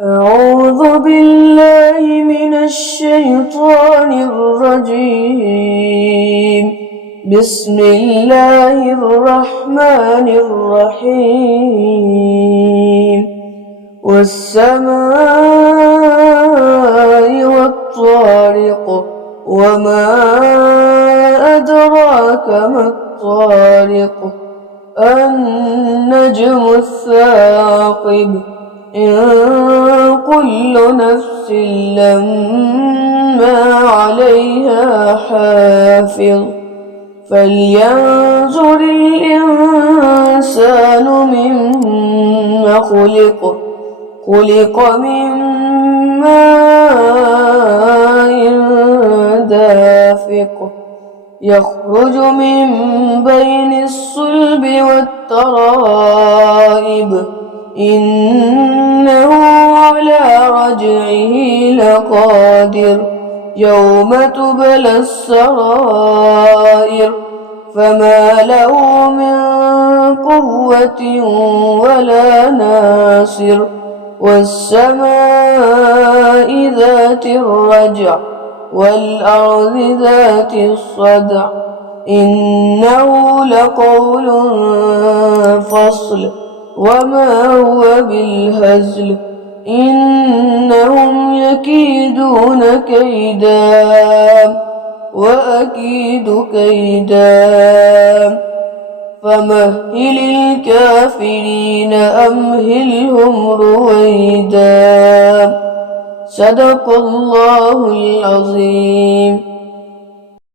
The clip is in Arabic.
أعوذ بالله من الشيطان الرجيم. بسم الله الرحمن الرحيم. والسماء والطارق وما أدراك ما الطارق النجم الثاقب إن كل نفس لما عليها حافظ فلينظر الإنسان مما خلق من ماء دافق يخرج من بين الصلب والترائب إنه على رجعه لقادر يوم تبلى السرائر فما له من قوة ولا ناصر والسماء ذات الرجع والأرض ذات الصدع إنه لقول فصل وما هو بالهزل إنهم يكيدون كيدا وأكيد كيدا فمهل الكافرين أمهلهم رويدا. صدق الله العظيم.